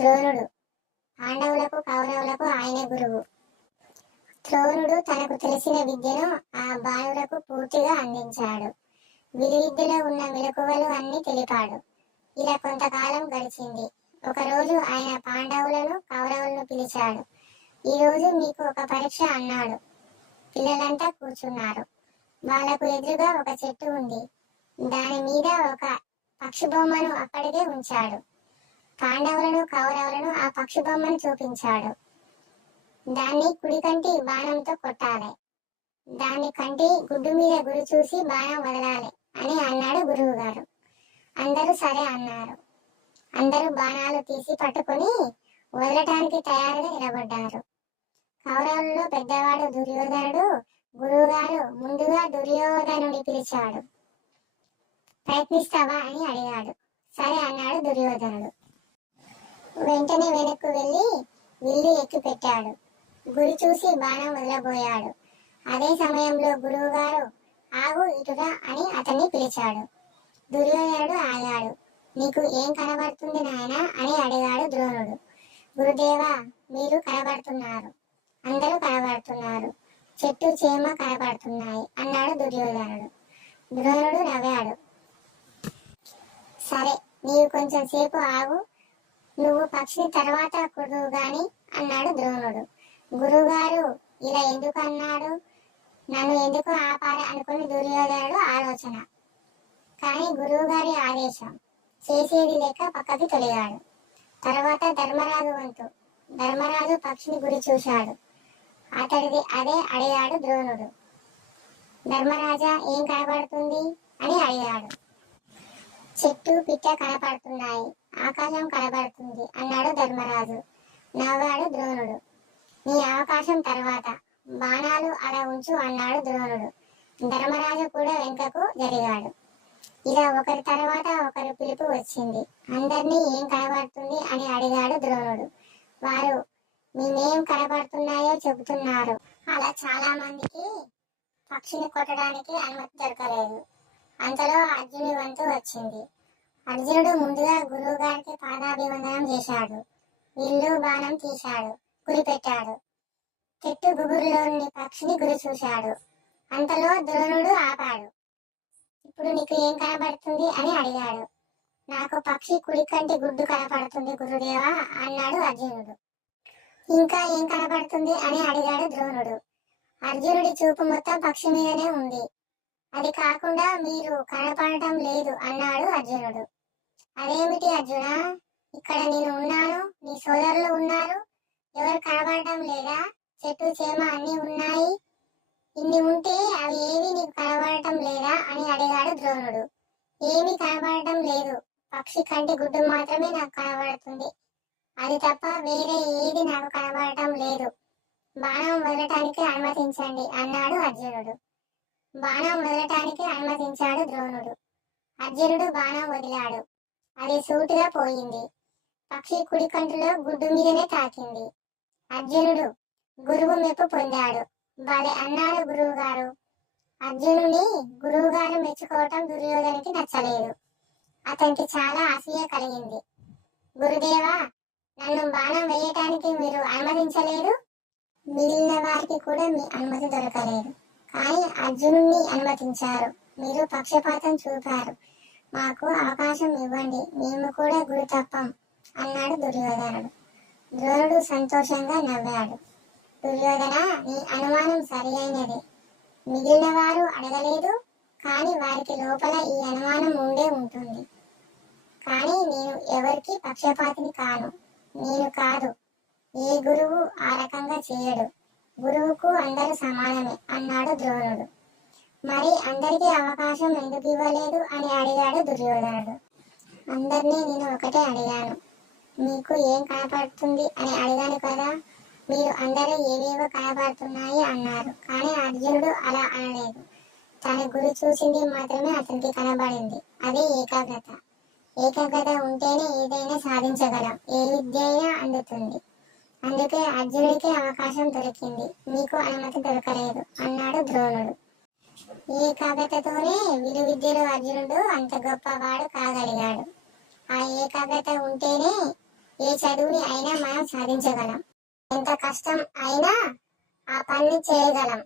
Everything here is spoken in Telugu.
ద్రోణుడు. పాండవులకు కౌరవులకు ఆయనే గురువు. ద్రోణుడు తనకు తెలిసిన విద్యను ఆ బాలులకు పూర్తిగా అందించాడు. విలువిద్యలో ఉన్న మెలకువలు అన్ని తెలిపాడు. ఇలా కొంతకాలం గడిచింది. ఒకరోజు ఆయన పాండవులను కౌరవులను పిలిచాడు. ఈ రోజు మీకు ఒక పరీక్ష అన్నాడు. పిల్లలంతా కూర్చున్నారు. వాళ్ళకు ఎదురుగా ఒక చెట్టు ఉంది. దాని మీద ఒక పక్షి బొమ్మను అక్కడికే ఉంచాడు. పాండవులను కౌరవులను ఆ పక్షి బొమ్మను చూపించాడు. దాన్ని కుడి కంటి బాణంతో కొట్టాలి. దాన్ని కంటి గుడ్డు మీద గురి చూసి బాణం వదలాలి అని అన్నాడు గురువు గారు అందరూ సరే అన్నారు. అందరూ బాణాలు తీసి పట్టుకొని వదలటానికి తయారుగా నిలబడ్డారు. కౌరవుల్లో పెద్దవాడు దుర్యోధనుడు గురువుగారు ముందుగా దుర్యోధనుడి పిలిచాడు. ప్రయత్నిస్తావా? అని అడిగాడు. సరే అన్నాడు దుర్యోధనుడు. వెంటనే వెనక్కు వెళ్ళి విల్లు ఎక్కి పెట్టాడు గురి చూసి బాణం వదలబోయాడు. అదే సమయంలో గురువుగారు ఆగు ఇటుగా అని అతన్ని పిలిచాడు. దుర్యోధనుడు ఆగాడు. నీకు ఏం కనబడుతుంది నాయన అని అడిగాడు ద్రోణుడు. గురుదేవా మీరు కనబడుతున్నారు. అందరూ కనబడుతున్నారు. చెట్టు చేమ కనబడుతున్నాయి అన్నాడు దుర్యోధనుడు. ద్రోణుడు నవ్వాడు. సరే నీవు కొంచెం సేపు ఆగు నువ్వు పక్షి తర్వాత కుడువు గాని అన్నాడు ద్రోణుడు. గురువుగారు ఇలా ఎందుకు అన్నాడు నన్ను ఎందుకు ఆపాలి? అనుకుని దుర్యోధనుడు ఆలోచన. కానీ గురువు గారి ఆదేశం చేసేది లేక పక్కకి తొలిగాడు. తర్వాత ధర్మరాజు వంతు. ధర్మరాజు పక్షిని గురి చూశాడు. అతడిది అదే అడిగాడు ద్రోణుడు. ధర్మరాజా ఏం కనబడుతుంది? అని అడిగాడు. చెట్టు పిట్ట కనపడుతున్నాయి. ఆకాశం కనబడుతుంది అన్నాడు ధర్మరాజు. నవ్వాడు ద్రోణుడు. నీ అవకాశం తర్వాత. బాణాలు అలా ఉంచు అన్నాడు ద్రోణుడు. ధర్మరాజు కూడా వెనుకకు జరిగాడు. ఇలా ఒకరి తర్వాత ఒకరి పిలుపు వచ్చింది. అందరినీ ఏం కనబడుతుంది అని అడిగాడు ద్రోణుడు. వారు మేమేం కనబడుతున్నాయో చెబుతున్నారు. అలా చాలా మందికి పక్షిని కొట్టడానికి అనుమతి దొరకలేదు. అంతలో అర్జునుడి వంతు వచ్చింది. అర్జునుడు ముందుగా గురువు గారికి పాదాభివందనం చేశాడు. విల్లు బాణం తీశాడు గురి పెట్టాడు. చెట్టు గుబురులోని పక్షిని గురి చూశాడు. అంతలో ద్రోణుడు ఆపాడు. ఇప్పుడు నీకు ఏం కనబడుతుంది? అని అడిగాడు. నాకు పక్షి కుడి కంటి గుడ్డు కనపడుతుంది గురుదేవా అన్నాడు అర్జునుడు. ఇంకా ఏం కనబడుతుంది? అని అడిగాడు ద్రోణుడు. అర్జునుడి చూపు మొత్తం పక్షి మీదనే ఉంది. అది కాకుండా మీరు కనపడటం లేదు అన్నాడు అర్జునుడు. అదేమిటి అర్జున? ఇక్కడ నేను ఉన్నాను నీ సోదరులు ఉన్నారు. ఎవరు కనబడటం లేదా? చెట్టు చేమ అన్ని ఉన్నాయి. ఇన్ని ఉంటే అవి ఏవి నీకు కనబడటం లేదా? అని అడిగాడు ద్రోణుడు. ఏమీ కనబడటం లేదు. పక్షి కంటి గుడ్డు మాత్రమే నాకు కనబడుతుంది అది తప్ప వేరే ఏది నాకు కనబడటం లేదు. బాణం వదలటానికి అనుమతించండి అన్నాడు అర్జునుడు. బాణం వదలటానికి అనుమతించాడు ద్రోణుడు. అర్జునుడు బాణం వదిలాడు. అది సూటిగా పోయింది. పక్షి కుడి కంటిలో గుడ్డు మీదనే తాకింది. అర్జునుడు గురువు మెప్పు పొందాడు. వారి అన్నాడు గురువు గారు అర్జునుని గురువు గారు మెచ్చుకోవటం దుర్యోధనికి నచ్చలేదు. అతనికి చాలా అసూయ కలిగింది. గురుదేవా నన్ను బాణం వేయటానికి మీరు అనుమతించలేదు? మిగిలిన వారికి కూడా మీ అనుమతి దొరకలేదు. కానీ అర్జునుణ్ణి అనుమతించారు. మీరు పక్షపాతం చూపారు. మాకు అవకాశం ఇవ్వండి. మేము కూడా గురి తప్పం అన్నాడు దుర్యోధనుడు. ద్రోణుడు సంతోషంగా నవ్వాడు. దుర్యోధన నీ అనుమానం సరియైనది మిగిలిన వారు అడగలేదు కానీ వారికి లోపల ఈ అనుమానం ఉండే ఉంటుంది. కానీ నేను ఎవరికి పక్షపాతిని కాను. నేను కాదు. ఏ గురువు ఆ రకంగా చేయడు. గురువుకు అందరూ సమానమే అన్నాడు ద్రోణుడు. మరి అందరికీ అవకాశం ఎందుకు ఇవ్వలేదు అని అడిగాడు దుర్యోధనుడు. అందరినీ నేను ఒకటే అడిగాను. మీకు ఏం కనపడుతుంది అని అడిగాను కదా మీరు అందరూ ఏవేవో కనపడుతున్నాయి అన్నారు. కానీ అర్జునుడు అలా అనలేదు. తన గురి చూసింది మాత్రమే అతనికి కనబడింది. అదే ఏకాగ్రత. ఏకాగ్రత ఉంటేనే ఏదైనా సాధించగలం. ఏ విద్య అయినా అందుతుంది. అందుకే అర్జునుడికి అవకాశం దొరికింది. మీకు అనుమతి దొరకలేదు అన్నాడు ద్రోణుడు. ఏకాగ్రతతోనే విలు విద్యలో అర్జునుడు అంత గొప్పవాడు కాగలిగాడు. ఆ ఏకాగ్రత ఉంటేనే ఏ చదువుని అయినా మనం సాధించగలం. ఎంత కష్టం అయినా ఆ పని చేయగలం.